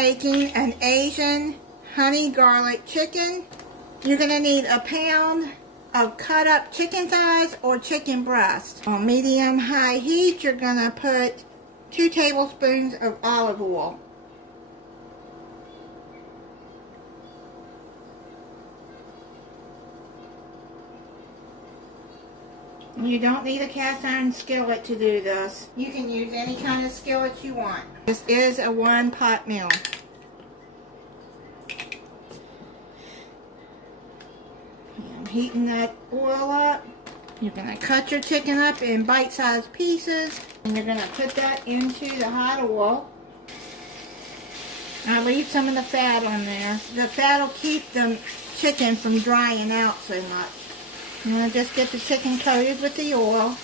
making an Asian honey garlic chicken. You're going to need a pound of cut up chicken thighs or chicken breast. On medium-high heat, you're going to put 2 tablespoons of olive oil. You don't need a cast iron skillet to do this. You can use any kind of skillet you want. This is a 1-pot meal. I'm heating that oil up. You're going to cut your chicken up in bite-sized pieces, and you're going to put that into the hot oil. I'll leave some of the fat on there. The fat will keep the chicken from drying out so much. I'm going to just get the chicken coated with the oil.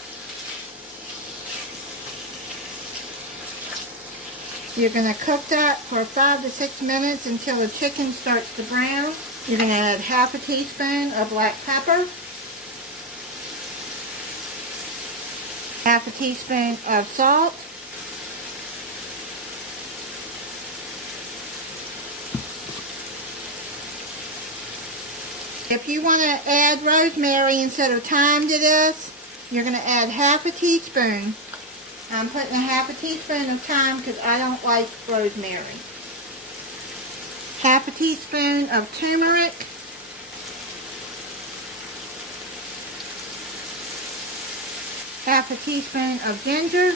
You're going to cook that for 5 to 6 minutes until the chicken starts to brown. You're going to add half a teaspoon of black pepper, half a teaspoon of salt, if you want to add rosemary instead of thyme to this, you're going to add half a teaspoon. I'm putting a half a teaspoon of thyme because I don't like rosemary. Half a teaspoon of turmeric. Half a teaspoon of ginger.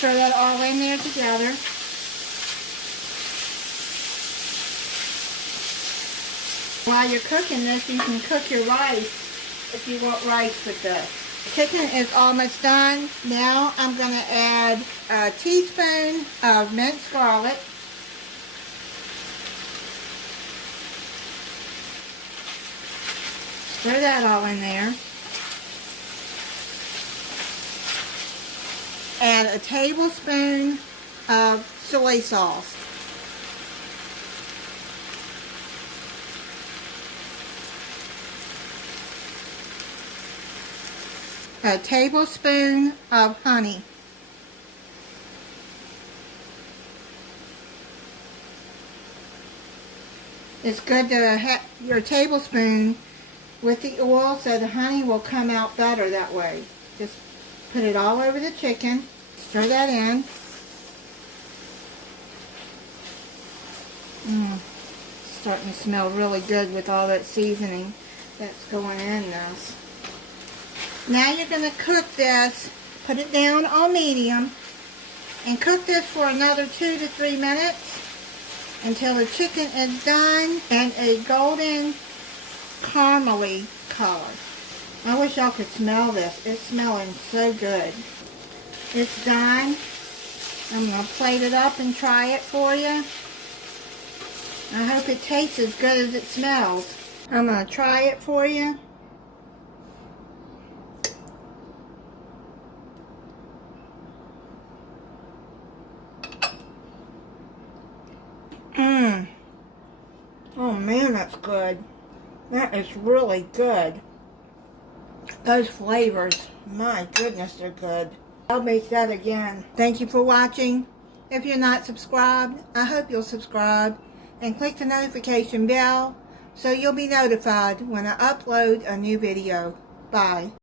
Throw that all in there together. While you're cooking this, you can cook your rice if you want rice with this. Chicken is almost done. Now I'm going to add a teaspoon of minced garlic. Throw that all in there. Add a tablespoon of soy sauce. A tablespoon of honey. It's good to have your tablespoon with the oil so the honey will come out better that way. Just put it all over the chicken. Stir that in. Starting to smell really good with all that seasoning that's going in this. Now you're going to cook this, put it down on medium, and cook this for another 2 to 3 minutes until the chicken is done and a golden caramely color. I wish y'all could smell this. It's smelling so good. It's done. I'm going to plate it up and try it for you. I hope it tastes as good as it smells. I'm going to try it for you. Oh man, that's good. That is really good. Those flavors, my goodness, they're good. I'll make that again. Thank you for watching. If you're not subscribed, I hope you'll subscribe and click the notification bell so you'll be notified when I upload a new video. Bye.